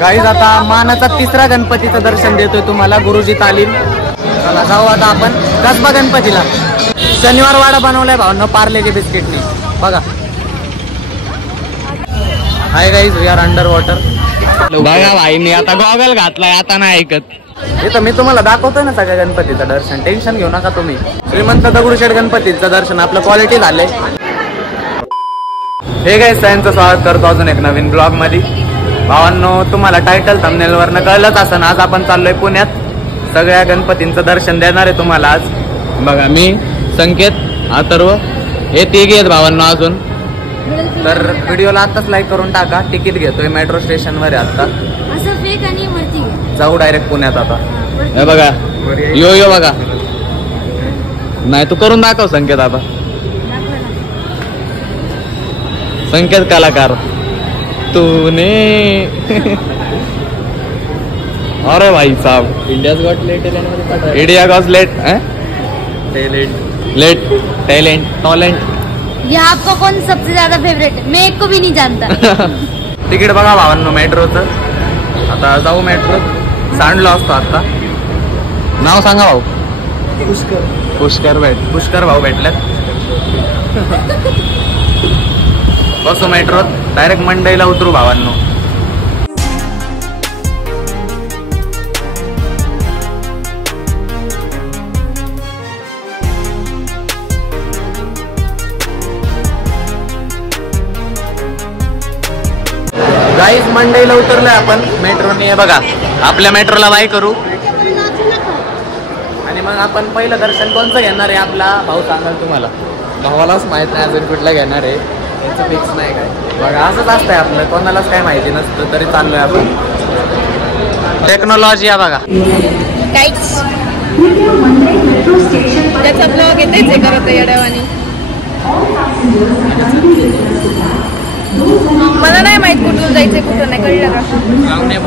Guys आता मानाचा तिसरा गणपतीचं दर्शन देतोय तुम्हाला गुरुजी तालीम. चला जाऊ आता आपण कसबा गणपतीला. शनिवार वाडा बनवलाय भावांनो पार्लेजी बिस्किटनी बघा. Hi guys we are under water. बघा भाईनी आता गॉगल घातलाय आता नाही ऐकत. इथं मी तुम्हाला दाखवतोय ना सगळ्या गणपतीचं दर्शन. टेन्शन घेऊ नका तुम्ही. श्रीमंत दगडूशेठ गणपतीचं दर्शन आपलं क्वालिटी झालंय. हे गाईज त्यांचं स्वागत करतो अजून एक नवीन ब्लॉग मध्ये. भावांनो तुम्हाला टायटल थंबनेल वरनं कळलंच असं. आज आपण चाललोय पुण्यात. सगळ्या गणपतींचं दर्शन देणार आहे तुम्हाला आज. बघा मी संकेत अथर्व हे तिघे आहेत भावांनो अजून. तर व्हिडिओला आताच लाईक करून टाका. तिकीट घेतोय मेट्रो स्टेशन वर आता. जाऊ डायरेक्ट पुण्यात आता. हे बघा यो बघा. नाही तू करून दाखव संकेत आता. संकेत कलाकार तूने. अरे भाई साहब इंडिया गॉट लेट टैलेंट ये आपका कौन सबसे ज्यादा फेवरेट है? मैं एक को भी नहीं जानता. तिकीट बघा भावांनो मेट्रोचं. आता जाऊ मेट्रो. सांडलो असतो आता. नाव सांगा भाऊ. पुष्कर भाऊ भेटल्यात. बसू मेट्रोत डायरेक्ट मंडईला उतरू भावांनो. गाईज मंडईला उतरलोय आपण मेट्रोने. बघा आपल्या मेट्रोला बाय करू आणि मग आपण पहिलं दर्शन कोणतं घेणार आहे आपला भाऊ सांगाल तुम्हाला. भावालाच माहित नाही अजून कुठला घेणार आहे. याचं फिक्स नाही काय. बघा असंच असतंय आपलं. कोणालाच काय माहिती नसतं तरी चाललोय आपण. टेक्नॉलॉजी या बघा. त्याचा ब्लॉग येतेच करत येड्यावानी. मला नाही माहित कुठून जायचंय कुठं नाही. कळलं का?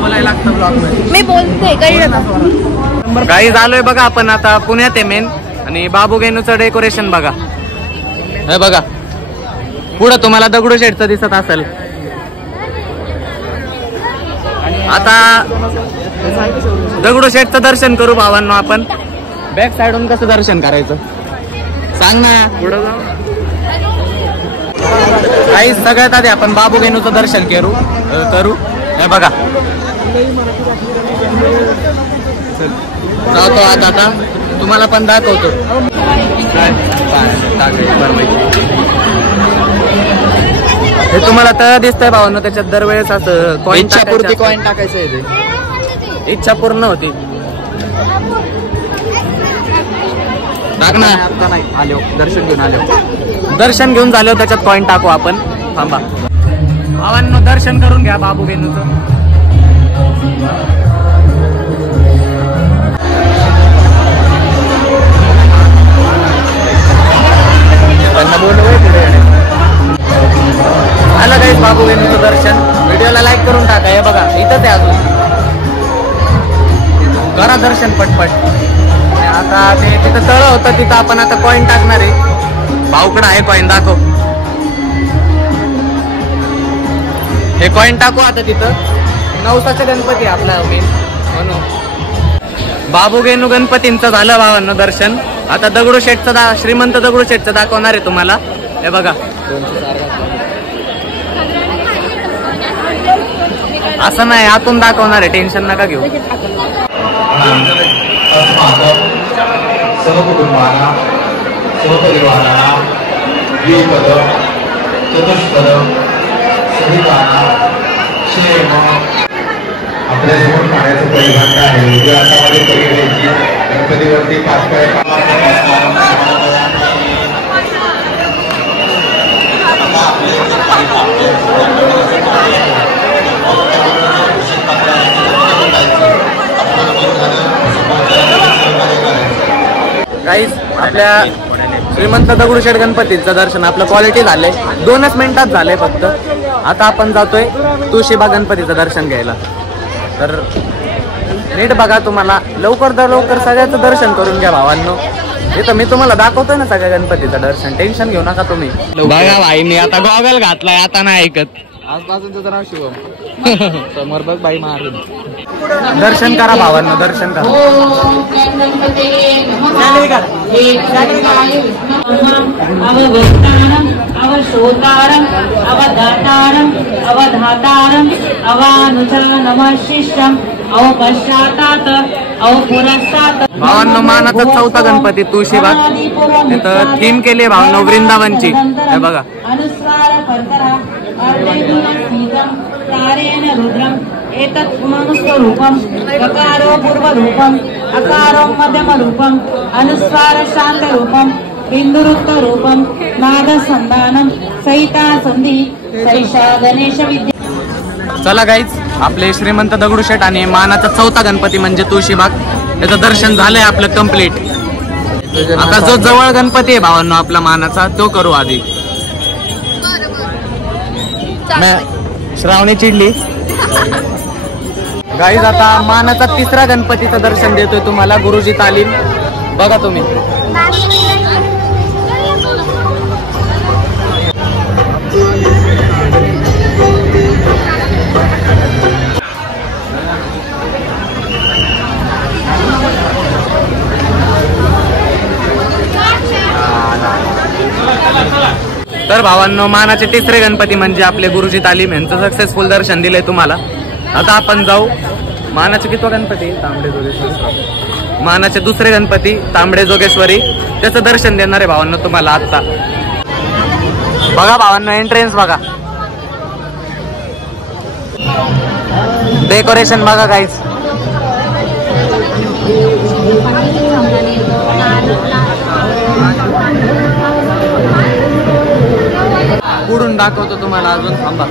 बोलायला लागतं ब्लॉग मध्ये. मी बोलते कळलं ना. काही झालोय बघा आपण आता पुण्यात आहे मेन. आणि बाबू गेनूचं डेकोरेशन बघा. हे बघा पुढं तुम्हाला दगडूशेठचं दिसत असेल. आता दगडूशेठचं दर्शन करू भावांनो आपण. बॅक साइडून कसं दर्शन करायचं सांग ना. पुढं जाऊ. काही सगळ्यात आधी आपण बाबू गेनूचं दर्शन करू. हे बघा जातो आता तुम्हाला पण दाखवतो. हे तुम्हाला तर दिसतंय भावांनो. त्याच्यात दरवेळेस असं इच्छापूर्ती कॉईन टाकायचं आहे. ते इच्छा पूर्ण होती. टाक ना. आता नाही आलो. दर्शन घेऊन झालं त्याच्यात कॉईन टाकू आपण. थांबा भावांनो दर्शन करून घ्या बाबू गेनूचं. आलं काही बाबू गेनूचं दर्शन. व्हिडिओला लाईक करून टाका. हे बघा इथंच आहे अजून. करा दर्शन पटपट. आता ते तिथं तळ होतं तिथं आपण आता कॉईन टाकणार आहे. भाऊकडं आहे कॉईन दाखव. हे कॉईन टाकू आता तिथं. नवसाचा गणपती आपला मेन म्हणून. बाबू गेनू गणपतींचं झालं भावांनो दर्शन. आता दगडूशेठचं श्रीमंत दगडूशेठचं दाखवणार आहे तुम्हाला. हे बघा असं नाही आतून दाखवणार आहे. टेन्शन नका घेऊ. आपल्या समोर पाण्याचं परिघाट आहे. जे हातामध्ये परिघाची गणपतीवरती पाच गाईज आपल्या श्रीमंत दगडूशेठ गणपतीचं दर्शन आपलं क्वालिटी झालंय. 2च मिनिटात झालंय फक्त. आता आपण जातोय तुळशीबा गणपतीचं दर्शन घ्यायला. तर नीट बघा. तुम्हाला लवकर सगळ्याचं दर्शन करून घ्या भावांनो. इथं मी तुम्हाला दाखवतोय ना सगळ्या गणपतीचं दर्शन. टेन्शन घेऊ नका तुम्ही. बघा भाईनी आता गॉगल घातलाय आता नाही ऐकत. आजपासून तुझं नाव शिवम. समोर बघ बाई मारून. दर्शन करा भावांनो, दर्शन करा. अवशोतारम अवधातारम अवधातारम अवानुचनमशिष्टम अवपश्चातात अवपुरस्तात. भावांनो मानाचा चौथा गणपती तुळशीबाग. तिथं थीम केली भावांनो वृंदावनची. हे बघा. अनुस्वार कर्करा अर्धेदुनस्मितं तारेण रुद्रम एतत् पुनस्वरूपम ककारो पूर्वरूपम अकारो मध्यमरूपम अनुस्वार शान्तरूपम बिंदुरुक्तरूपम नादसंधानम सहिता संधी सैषा गणेश विद्या. चला गाईज, आपले श्रीमंत दगडूशेठ आणि मानाचा चौथा गणपती म्हणजे तुळशीबाग याचं दर्शन झालंय आपलं कम्प्लीट. आता जो जवळ गणपती आहे भावांनो आपला मानाचा तो करू आधी. श्रावणी चिडली. गाईज आता मानाचा तिसरा गणपतीचं दर्शन देतोय तुम्हाला. गुरुजी तालीम बघा तुम्ही. तर भावांनो मानाचे तिसरे गणपती म्हणजे आपले गुरुजी तालीम यांचं सक्सेसफुल दर्शन दिलंय तुम्हाला. आता आपण जाऊ मानाचे कितवा गणपती तांबडे जोगेश्वरी. मानाचे दुसरे गणपती तांबडे जोगेश्वरी त्याचं दर्शन देणार आहे भावांनो तुम्हाला. आता बघा भावांनो एंट्रन्स बघा, डेकोरेशन बघा काहीच. पुढून दाखवतो तुम्हाला अजून. थांबा.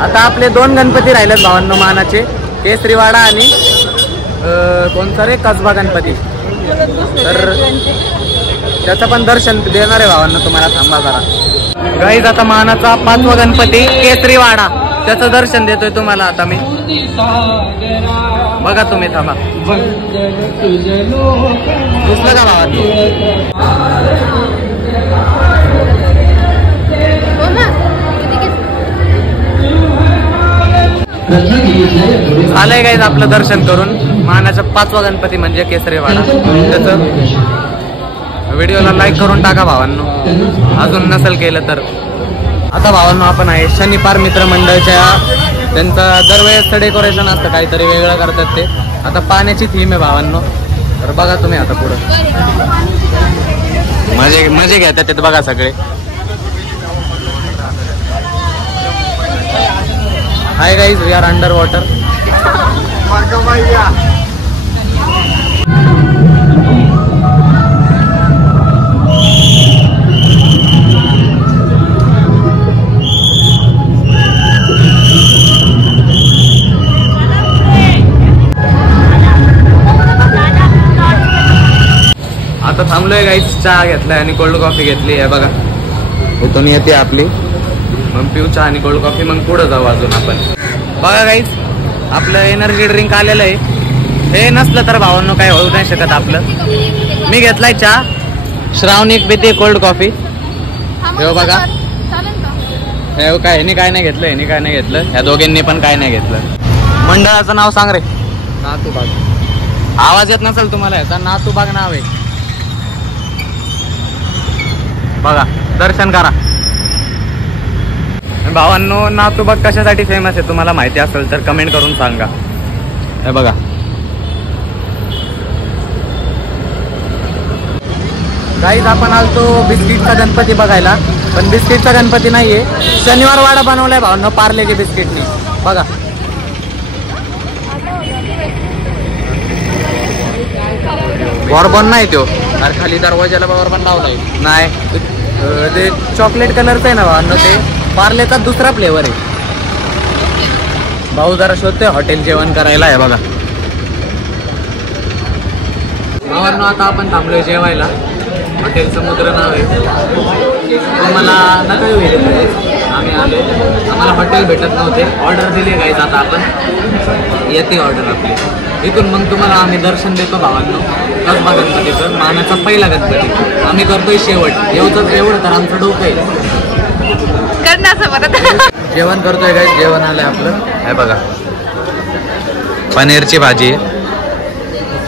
आता आपले दोन गणपती राहिलेत भावांनो मानाचे, केसरीवाडा आणि कोणता रे कसबा गणपती. तर त्याचं पण दर्शन देणार आहे भावांनो तुम्हाला. थांबा जरा गाईज. आता मानाचा पाचवा गणपती केसरीवाडा त्याचं दर्शन देतोय तुम्हाला आता मी. बघा तुम्ही. थांबा. दिसलं का भावांनो? झालंय गाईज आपलं दर्शन करून. मानाचा पाचवा गणपती म्हणजे केसरीवाडा. त्याचं व्हिडिओला लाईक करून टाका भावांनो अजून नसेल केलं तर. आता भावांनो आपण आहे शनिपार मित्र मंडळच्या. त्यांचं दरवेळेसचं डेकोरेशन असतं, काहीतरी वेगळं करतात ते. आता पाण्याची थीम आहे भावांनो. तर बघा तुम्ही आता पुढं मजे घेतात ते बघा सगळे. Hi guys, we are under water. आता थांबलोय गाईज. चहा घेतलाय आणि कोल्ड कॉफी घेतली आहे बघा. इथून येते आपली. मग पिऊ चहा आणि कोल्ड कॉफी, मग पुढं जाऊ अजून आपण. बघा गाईज आपलं एनर्जी ड्रिंक आलेलं आहे. हे नसलं तर भावांनो काय होऊ नाही शकत आपलं. मी घेतलाय चहा, श्रावणी पिते कोल्ड कॉफी. हे बघा. हे काय ह्यानी काय नाही घेतलं, ह्यानी काय नाही घेतलं, ह्या दोघांनी पण काय नाही घेतलं. मंडळाचं नाव सांग रे. नातूबाग. आवाज येत नसेल तुम्हाला ह्याचा. नातूबाग नाव आहे बघा. दर्शन करा भावांनो. नातूबाग कशासाठी फेमस आहे तुम्हाला माहिती असेल तर कमेंट करून सांगा. हे बघा. गाईज आपण आलतो बिस्किटचा गणपती बघायला, पण बिस्किटचा गणपती नाहीये. शनिवार वाडा बनवलाय भावांनो पार्लेजी बिस्किटनी. बघा. बॉर्बन नाही तो. अरे खाली दरवाजाला बॉर्बन लावलाय. नाही ते चॉकलेट कलरचं आहे ना भावांनो. ते पार्लेचा दुसरा फ्लेवर आहे. भाऊ जरा शोधतोय हॉटेल जेवण करायला. आहे बघा भावांनो. आता आपण थांबलोय जेवायला. हॉटेल समुद्र नाव आहे. तुम्हाला नका येऊ आम्ही आलो. आम्हाला हॉटेल भेटत नव्हते. ऑर्डर दिली गाईज. आता आपण येते ऑर्डर आपली. इथून मग तुम्हाला आम्ही दर्शन देतो भावांनो. कसबा गणपतीचं मानाचा पहिला गणपती आम्ही करतोय शेवट. एवढं तर आमचं डोकं आहे. जेवण करतोय गाईज. जेवण आलंय आपलं. हे बघा पनीरची भाजी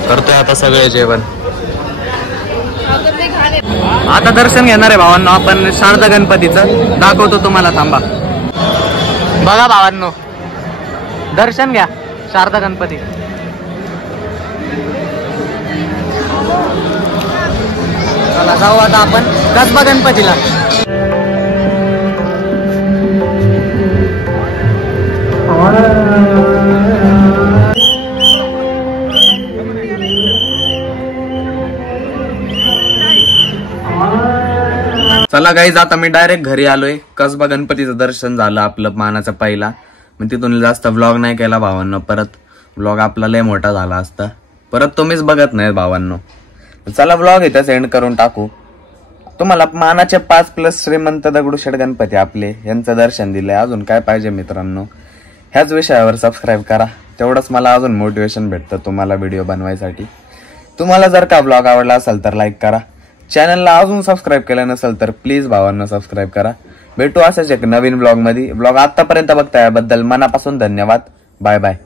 करतोय आता सगळे जेवण. आता दर्शन घेणार आहे भावांनो आपण शारदा गणपतीचं. दाखवतो तुम्हाला. थांबा. बघा भावांनो दर्शन घ्या शारदा गणपती. चला जाऊ आता आपण कसबा गणपतीला. चला गाईज आता मी डायरेक्ट घरी आलोय. कसबा गणपतीचं दर्शन झालं आपलं मानाचा पहिला. मग तिथून जास्त व्लॉग नाही केला भावांनो. परत व्लॉग आपला लय मोठा झाला असता. परत तुम्हीच बघत नाही भावांनो. चला व्लॉग इथं सेंड करून टाकू. तुम्हाला मानाचे 5+ श्रीमंत दगडूशेठ गणपती आपले यांचं दर्शन दिलंय. अजून काय पाहिजे मित्रांनो. ह्याच विषयावर सबस्क्राईब करा. तेवढंच मला अजून मोटिवेशन भेटतं तुम्हाला व्हिडिओ बनवायसाठी. तुम्हाला जर का व्लॉग आवडला असेल तर लाईक करा. चॅनलला अजून सबस्क्राईब केलं नसेल तर प्लीज भावांनो सबस्क्राईब करा. भेटू असाच एक नवीन ब्लॉग मध्ये. ब्लॉग आतापर्यंत बघताय याबद्दल मनापासून धन्यवाद. Bye bye.